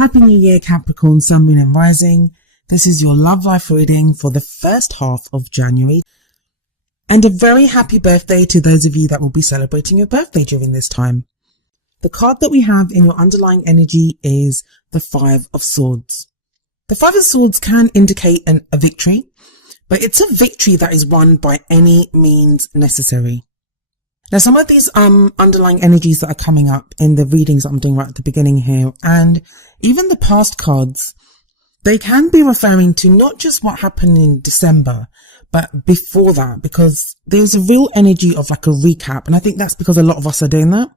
Happy New Year, Capricorn, Sun, Moon and Rising. This is your love life reading for the first half of January. And a very happy birthday to those of you that will be celebrating your birthday during this time. The card that we have in your underlying energy is the Five of Swords. The Five of Swords can indicate a victory, but it's a victory that is won by any means necessary. Now, some of these underlying energies that are coming up in the readings that I'm doing right at the beginning here, and even the past cards, they can be referring to not just what happened in December, but before that, because there's a real energy of like a recap. And I think that's because a lot of us are doing that.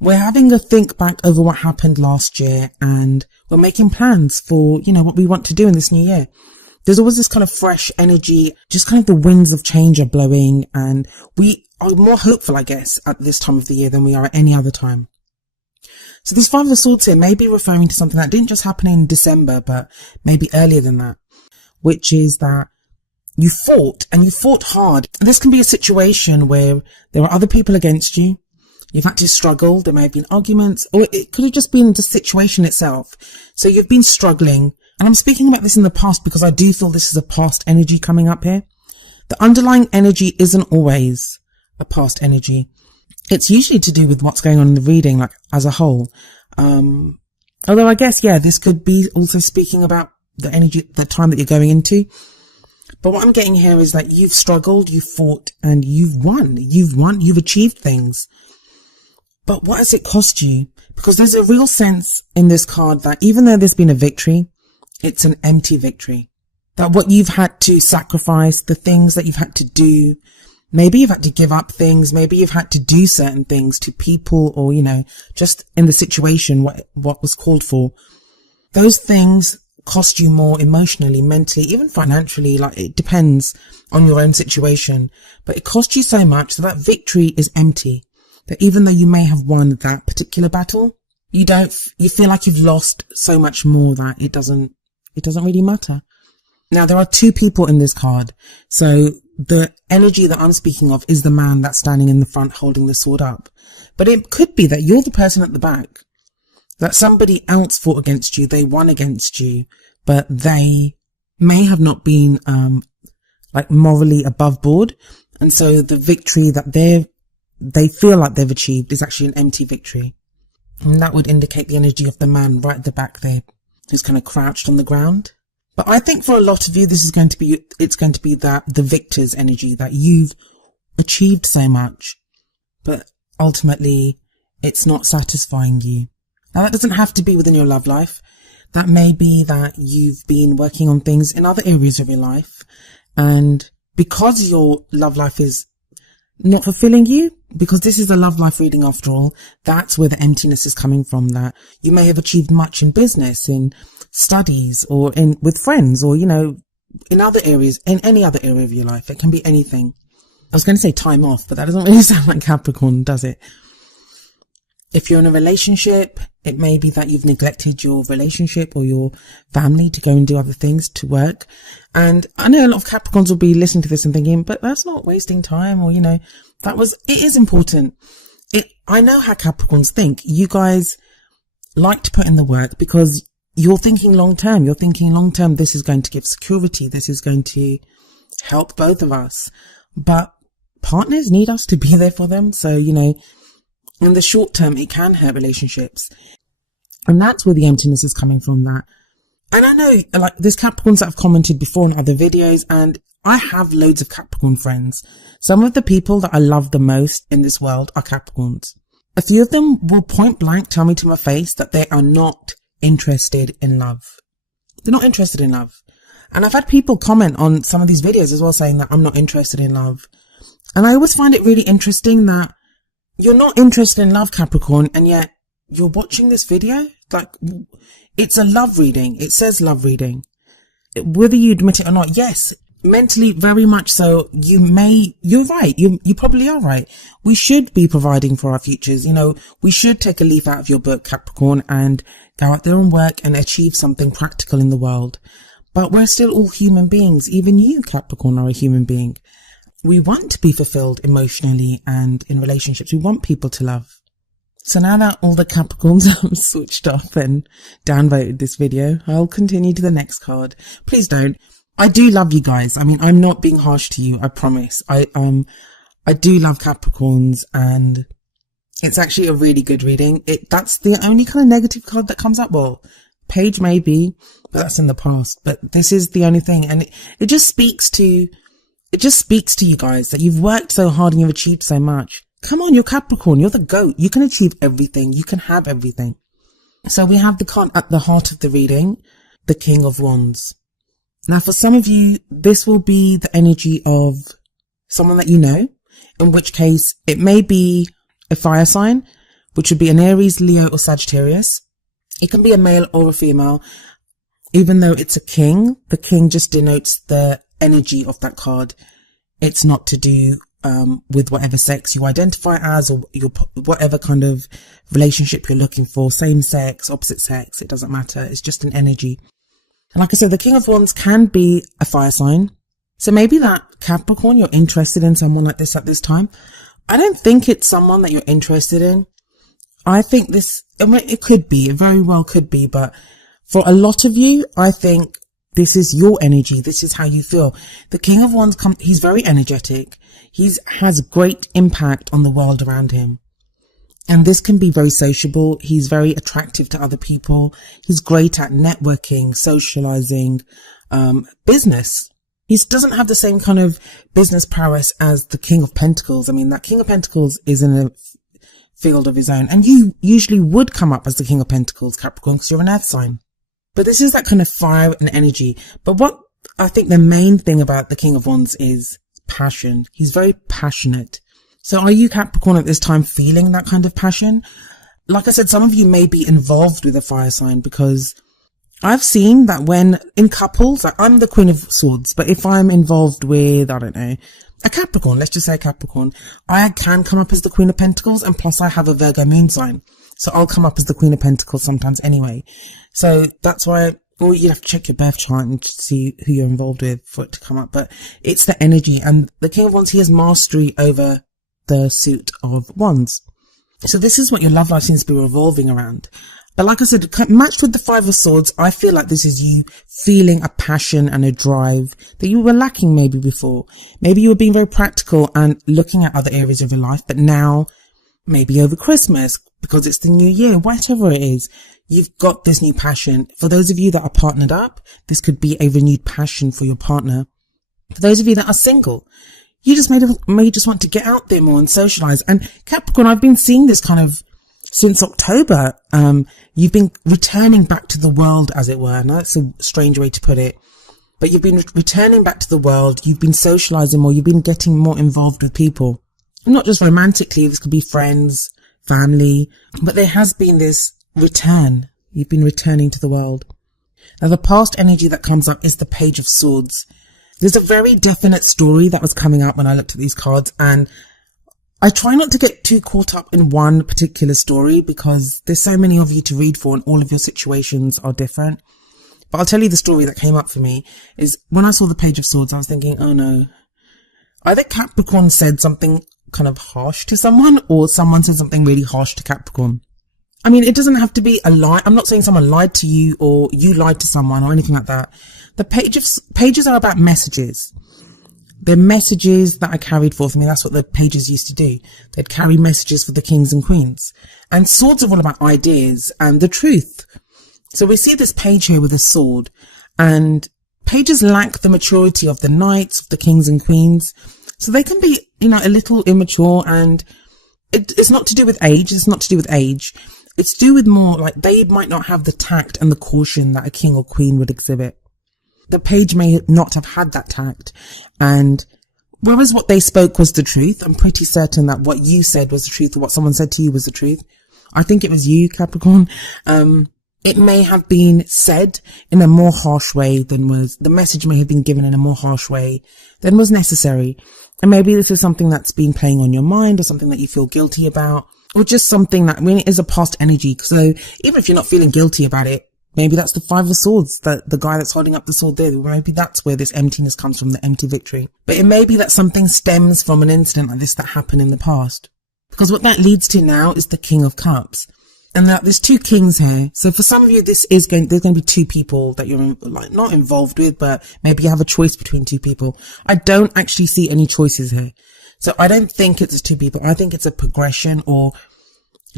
We're having a think back over what happened last year, and we're making plans for, what we want to do in this new year. There's always this kind of fresh energy, just kind of the winds of change are blowing, and we are more hopeful, I guess, at this time of the year than we are at any other time. So this Five of Swords here may be referring to something that didn't just happen in December, but maybe earlier than that, which is that you fought, and you fought hard. And this can be a situation where there are other people against you. You've had to struggle. There may have been arguments, or it could have just been the situation itself. So you've been struggling. And I'm speaking about this in the past because I do feel this is a past energy coming up here. The underlying energy isn't always a past energy. It's usually to do with what's going on in the reading, like as a whole. Although I guess, this could be also speaking about the energy, the time that you're going into. But what I'm getting here is that you've struggled, you've fought, and you've won. You've achieved things. But what has it cost you? Because there's a real sense in this card that even though there's been a victory, it's an empty victory. That what you've had to sacrifice, the things that you've had to do, maybe you've had to give up things, maybe you've had to do certain things to people, or, just in the situation, what was called for. Those things cost you more emotionally, mentally, even financially. Like, it depends on your own situation, but it cost you so much that victory is empty. That even though you may have won that particular battle, you feel like you've lost so much more that it doesn't really matter. Now, there are two people in this card. So the energy that I'm speaking of is the man that's standing in the front holding the sword up. But it could be that you're the person at the back, that somebody else fought against you, they won against you, but they may have not been morally above board. And so the victory that they feel like they've achieved is actually an empty victory. And that would indicate the energy of the man right at the back there, who's kind of crouched on the ground. But I think for a lot of you, it's going to be that the victor's energy, that you've achieved so much, but ultimately it's not satisfying you. Now, that doesn't have to be within your love life. That may be that you've been working on things in other areas of your life, and because your love life is not fulfilling you, because this is a love life reading after all, that's where the emptiness is coming from. That you may have achieved much in business, in studies, or with friends, or in other areas, in any other area of your life. It can be anything. I was going to say time off, but that doesn't really sound like Capricorn, does it? If you're in a relationship, it may be that you've neglected your relationship or your family to go and do other things, to work. And I know a lot of Capricorns will be listening to this and thinking, but that's not wasting time, or, it is important. I know how Capricorns think. You guys like to put in the work because you're thinking long term. You're thinking long term, this is going to give security. This is going to help both of us. But partners need us to be there for them. So, in the short term, it can hurt relationships. And that's where the emptiness is coming from. That. And I know, there's Capricorns that have commented before in other videos, and I have loads of Capricorn friends. Some of the people that I love the most in this world are Capricorns. A few of them will point blank tell me to my face that they are not interested in love. They're not interested in love. And I've had people comment on some of these videos as well, saying that I'm not interested in love. And I always find it really interesting that you're not interested in love, Capricorn, and yet you're watching this video. It's a love reading. It says love reading. Whether you admit it or not, yes, mentally, very much so. You're right. You probably are right. We should be providing for our futures. We should take a leaf out of your book, Capricorn, and go out there and work and achieve something practical in the world. But we're still all human beings. Even you, Capricorn, are a human being. We want to be fulfilled emotionally and in relationships. We want people to love. So now that all the Capricorns have switched off and downvoted this video, I'll continue to the next card. Please don't. I do love you guys. I mean, I'm not being harsh to you, I promise. I do love Capricorns, and it's actually a really good reading. That's the only kind of negative card that comes up. Well, Page maybe, but that's in the past. But this is the only thing, and it just speaks to you guys that you've worked so hard and you've achieved so much. Come on, you're Capricorn, you're the GOAT. You can achieve everything. You can have everything. So we have the card at the heart of the reading, the King of Wands. Now, for some of you, this will be the energy of someone that you know, in which case it may be a fire sign, which would be an Aries, Leo, or Sagittarius. It can be a male or a female. Even though it's a king, the king just denotes the energy of that card. It's not to do with whatever sex you identify as, or your whatever kind of relationship you're looking for, same sex, opposite sex, it doesn't matter. It's just an energy. And like I said, the King of Wands can be a fire sign. So maybe that Capricorn, you're interested in someone like this at this time. I don't think it's someone that you're interested in. I think it could be, it very well could be, but for a lot of you, I think this is your energy. This is how you feel. The King of Wands, he's very energetic. He has great impact on the world around him. And this can be very sociable. He's very attractive to other people. He's great at networking, socializing, business. He doesn't have the same kind of business prowess as the King of Pentacles. I mean, that King of Pentacles is in a field of his own. And you usually would come up as the King of Pentacles, Capricorn, because you're an earth sign. But this is that kind of fire and energy. But what I think the main thing about the King of Wands is passion. He's very passionate. So are you, Capricorn, at this time feeling that kind of passion? Like I said, some of you may be involved with a fire sign, because I've seen that when in couples, like I'm the Queen of Swords, but if I'm involved with, I don't know, a Capricorn, let's just say a Capricorn, I can come up as the Queen of Pentacles, and plus I have a Virgo moon sign. So I'll come up as the Queen of Pentacles sometimes anyway. So that's why, or you have to check your birth chart and see who you're involved with for it to come up. But it's the energy, and the King of Wands, he has mastery over the suit of wands. So this is what your love life seems to be revolving around. But like I said, matched with the Five of Swords, I feel like this is you feeling a passion and a drive that you were lacking maybe before. Maybe you were being very practical and looking at other areas of your life, but now, maybe over Christmas, because it's the new year, whatever it is, you've got this new passion. For those of you that are partnered up, this could be a renewed passion for your partner. For those of you that are single, you just may just want to get out there more and socialize. And Capricorn, I've been seeing this kind of since October. You've been returning back to the world, as it were. I know that's a strange way to put it, but you've been returning back to the world. You've been socializing more. You've been getting more involved with people. Not just romantically, this could be friends, family, but there has been this return. You've been returning to the world. Now, the past energy that comes up is the Page of Swords. There's a very definite story that was coming up when I looked at these cards, and I try not to get too caught up in one particular story because there's so many of you to read for and all of your situations are different. But I'll tell you the story that came up for me is when I saw the Page of Swords, I was thinking, oh no, either Capricorn said something kind of harsh to someone, or someone said something really harsh to Capricorn. I mean, it doesn't have to be a lie. I'm not saying someone lied to you or you lied to someone or anything like that. The pages are about messages. They're messages that are carried forth. I mean, that's what the pages used to do. They'd carry messages for the kings and queens. And swords are all about ideas and the truth. So we see this page here with a sword, and pages lack the maturity of the knights, of the kings and queens. So they can be, a little immature, and it's not to do with age. It's not to do with age. It's to do with more like they might not have the tact and the caution that a king or queen would exhibit. The page may not have had that tact, and whereas what they spoke was the truth, I'm pretty certain that what you said was the truth, or what someone said to you was the truth. I think it was you, Capricorn. It may have been said in a more harsh way the message may have been given in a more harsh way than was necessary. And maybe this is something that's been playing on your mind, or something that you feel guilty about, or just something that really is a past energy. So even if you're not feeling guilty about it, maybe that's the Five of Swords, the guy that's holding up the sword there. Maybe that's where this emptiness comes from, the empty victory. But it may be that something stems from an incident like this that happened in the past. Because what that leads to now is the King of Cups. And that there's two kings here. So for some of you, there's going to be two people that you're like not involved with, but maybe you have a choice between two people. I don't actually see any choices here. So I don't think it's two people. I think it's a progression, or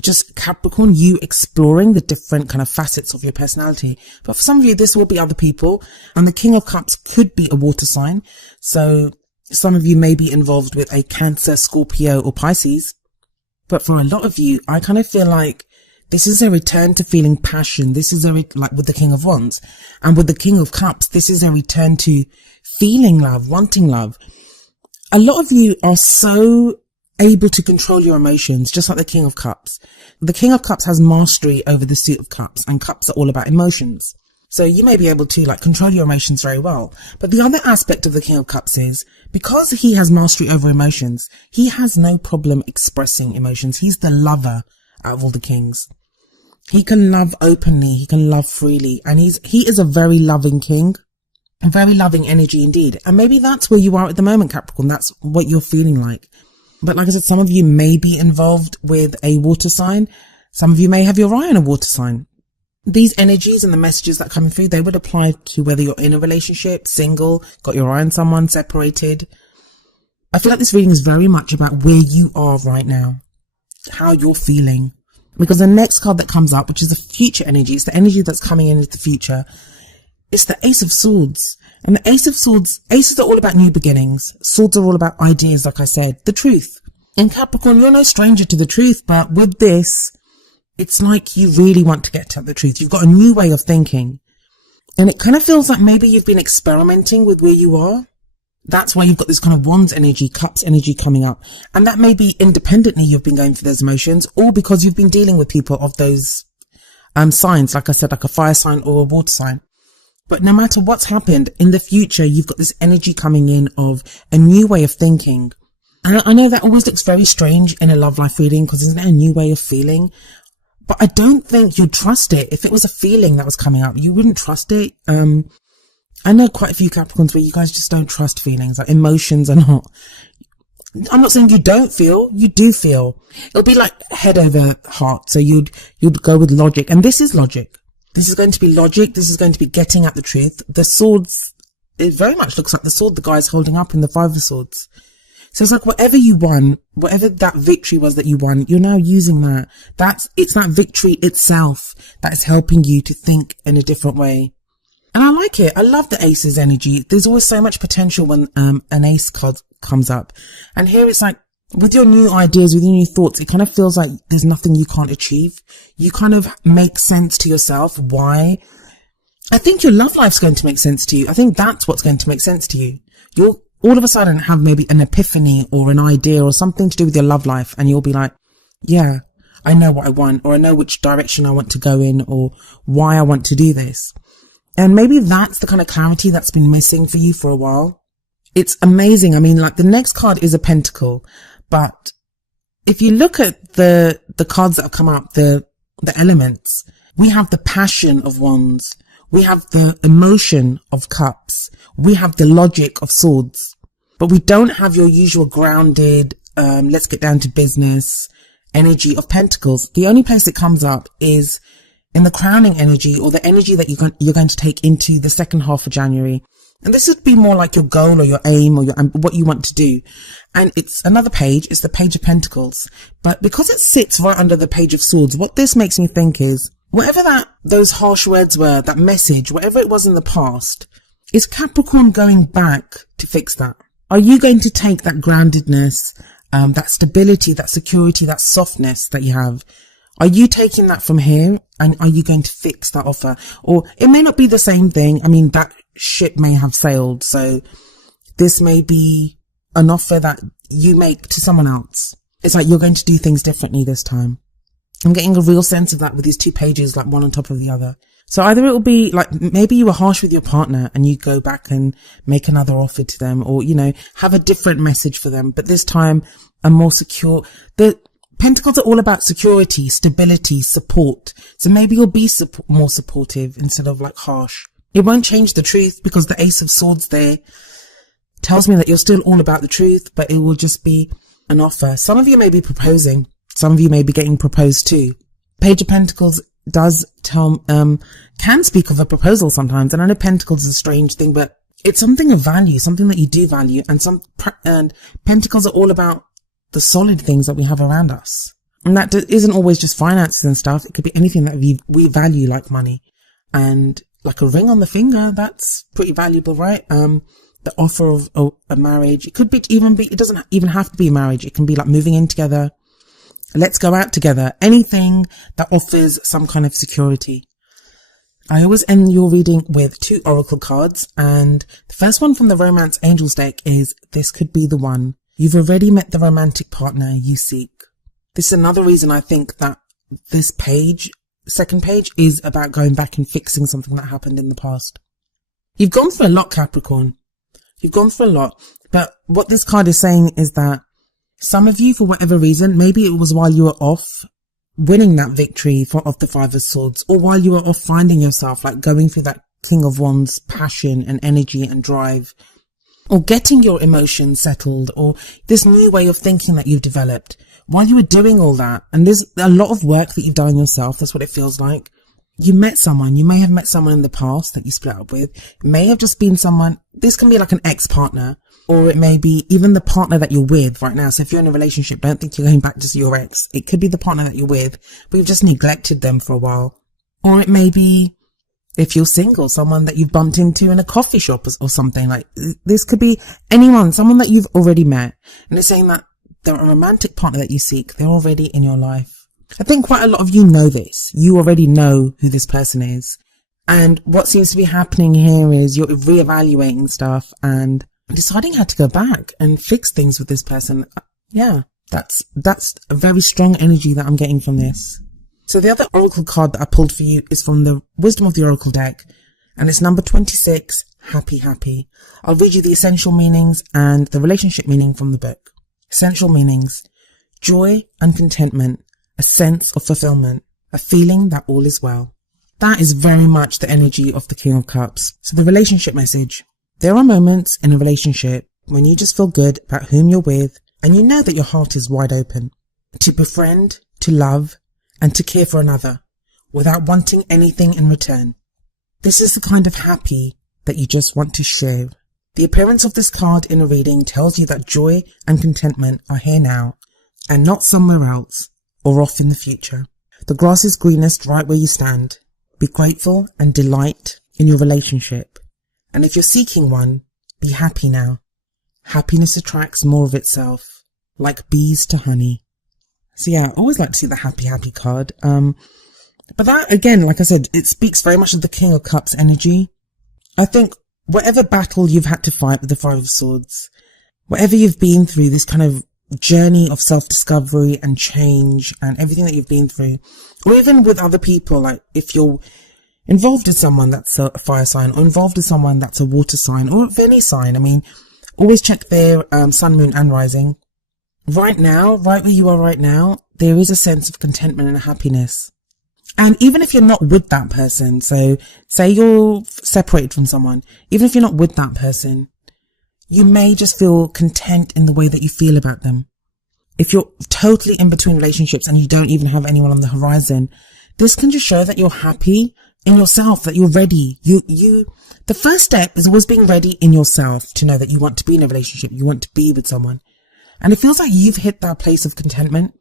just Capricorn, you exploring the different kind of facets of your personality. But for some of you, this will be other people. And the King of Cups could be a water sign. So some of you may be involved with a Cancer, Scorpio, or Pisces. But for a lot of you, I kind of feel like this is a return to feeling passion. This is like with the King of Wands, and with the King of Cups, this is a return to feeling love, wanting love. A lot of you are so able to control your emotions, just like the King of Cups. The King of Cups has mastery over the Suit of Cups, and Cups are all about emotions. So you may be able to like control your emotions very well. But the other aspect of the King of Cups is, because he has mastery over emotions, he has no problem expressing emotions. He's the lover out of all the kings. He can love openly. He can love freely. And he is a very loving king, a very loving energy indeed. And maybe that's where you are at the moment, Capricorn. That's what you're feeling like. But like I said, some of you may be involved with a water sign. Some of you may have your eye on a water sign. These energies and the messages that come through, they would apply to whether you're in a relationship, single, got your eye on someone, separated. I feel like this reading is very much about where you are right now, how you're feeling. Because the next card that comes up, which is the future energy, it's the energy that's coming into the future. It's the Ace of Swords. And the Ace of Swords, aces are all about new beginnings. Swords are all about ideas, like I said, the truth. In Capricorn, you're no stranger to the truth, but with this, it's like you really want to get to the truth. You've got a new way of thinking. And it kind of feels like maybe you've been experimenting with where you are. That's why you've got this kind of Wands energy, Cups energy coming up. And that may be independently you've been going through those emotions, or because you've been dealing with people of those signs, like I said, like a fire sign or a water sign. But no matter what's happened in the future, you've got this energy coming in of a new way of thinking. And I know that always looks very strange in a love life reading, because isn't it a new way of feeling? But I don't think you'd trust it. If it was a feeling that was coming up, you wouldn't trust it. I know quite a few Capricorns where you guys just don't trust feelings, like emotions are not. I'm not saying you don't feel, you do feel. It'll be like head over heart. So you'd go with logic. And this is logic. This is going to be logic. This is going to be getting at the truth. The swords, it very much looks like the sword the guy's holding up in the Five of Swords. So it's like whatever you won, whatever that victory was that you won, you're now using that. It's that victory itself that's helping you to think in a different way. And I like it. I love the Ace's energy. There's always so much potential when an Ace card comes up. And here it's like, with your new ideas, with your new thoughts, it kind of feels like there's nothing you can't achieve. You kind of make sense to yourself why. I think your love life's going to make sense to you. I think that's what's going to make sense to you. You'll all of a sudden have maybe an epiphany or an idea or something to do with your love life. And you'll be like, yeah, I know what I want, or I know which direction I want to go in, or why I want to do this. And maybe that's the kind of clarity that's been missing for you for a while. It's amazing. I mean, like the next card is a pentacle, but if you look at the cards that have come up, the elements, we have the passion of wands. We have the emotion of cups. We have the logic of swords, but we don't have your usual grounded, let's get down to business energy of pentacles. The only place it comes up is in the crowning energy, or the energy that you're going to take into the second half of January. And this would be more like your goal or your aim or what you want to do. And it's another page. It's the Page of Pentacles. But because it sits right under the Page of Swords, what this makes me think is, whatever those harsh words were, that message, whatever it was in the past, is Capricorn going back to fix that? Are you going to take that groundedness, that stability, that security, that softness that you have? Are you taking that from here, and are you going to fix that offer? Or it may not be the same thing. I mean, that ship may have sailed. So this may be an offer that you make to someone else. It's like you're going to do things differently this time. I'm getting a real sense of that with these two pages, like one on top of the other. So either it will be like, maybe you were harsh with your partner and you go back and make another offer to them, or, you know, have a different message for them, but this time a more secure. The Pentacles are all about security, stability, support. So maybe you'll be more supportive instead of like harsh. It won't change the truth, because the Ace of Swords there tells me that you're still all about the truth, but it will just be an offer. Some of you may be proposing. Some of you may be getting proposed to. Page of Pentacles does can speak of a proposal sometimes. And I know Pentacles is a strange thing, but it's something of value, something that you do value. And Pentacles are all about the solid things that we have around us. And that isn't always just finances and stuff. It could be anything that we value, like money. And like a ring on the finger, that's pretty valuable, right? The offer of a marriage. It could it doesn't even have to be marriage. It can be like moving in together. Let's go out together. Anything that offers some kind of security. I always end your reading with 2 oracle cards. And the first one from the Romance Angels deck is, this could be the one. You've already met the romantic partner you seek. This is another reason I think that this page, second page, is about going back and fixing something that happened in the past. You've gone through a lot, Capricorn. You've gone through a lot. But what this card is saying is that some of you, for whatever reason, maybe it was while you were off winning that victory of the 5 of Swords, or while you were off finding yourself, like going through that King of Wands passion and energy and drive, or getting your emotions settled, or this new way of thinking that you've developed. While you were doing all that, and there's a lot of work that you've done yourself, that's what it feels like. You met someone. You may have met someone in the past that you split up with. It may have just been someone, this can be like an ex-partner, or it may be even the partner that you're with right now. So if you're in a relationship, don't think you're going back to your ex. It could be the partner that you're with, but you've just neglected them for a while. Or it may be, if you're single, someone that you've bumped into in a coffee shop or something. Like, this could be anyone, someone that you've already met. And it's saying that the romantic partner that you seek, they're already in your life. I think quite a lot of you know this. You already know who this person is. And what seems to be happening here is you're reevaluating stuff and deciding how to go back and fix things with this person. Yeah, that's a very strong energy that I'm getting from this. So the other oracle card that I pulled for you is from the Wisdom of the Oracle deck, and it's number 26, Happy Happy. I'll read you the essential meanings and the relationship meaning from the book. Essential meanings: joy and contentment, a sense of fulfillment, a feeling that all is well. That is very much the energy of the King of Cups. So the relationship message: there are moments in a relationship when you just feel good about whom you're with, and you know that your heart is wide open to befriend, to love, and to care for another without wanting anything in return. This is the kind of happy that you just want to share. The appearance of this card in a reading tells you that joy and contentment are here now and not somewhere else or off in the future. The grass is greenest right where you stand. Be grateful and delight in your relationship. And if you're seeking one, be happy now. Happiness attracts more of itself, like bees to honey. So yeah, I always like to see the happy, happy card. But that, again, like I said, it speaks very much of the King of Cups energy. I think whatever battle you've had to fight with the 5 of Swords, whatever you've been through, this kind of journey of self-discovery and change and everything that you've been through, or even with other people, like if you're involved with someone that's a fire sign, or involved with someone that's a water sign, or of any sign, I mean, always check their sun, moon and rising. Right now, right where you are right now, there is a sense of contentment and happiness. And even if you're not with that person, so say you're separated from someone, even if you're not with that person, you may just feel content in the way that you feel about them. If you're totally in between relationships and you don't even have anyone on the horizon, this can just show that you're happy in yourself, that you're ready. The first step is always being ready in yourself to know that you want to be in a relationship, you want to be with someone. And it feels like you've hit that place of contentment,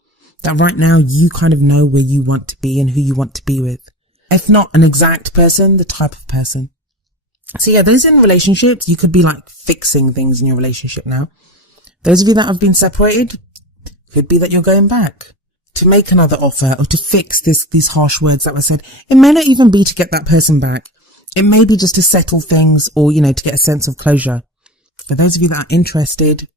that right now you kind of know where you want to be and who you want to be with. If not an exact person, the type of person. So yeah, those in relationships, you could be like fixing things in your relationship now. Those of you that have been separated, could be that you're going back to make another offer or to fix these harsh words that were said. It may not even be to get that person back. It may be just to settle things or, to get a sense of closure. For those of you that are interested,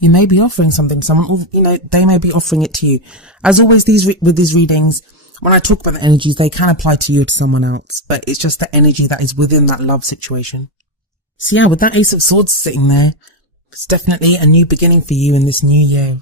you may be offering something to someone, or, they may be offering it to you. As always, with these readings, when I talk about the energies, they can apply to you or to someone else, but it's just the energy that is within that love situation. So yeah, with that Ace of Swords sitting there, it's definitely a new beginning for you in this new year.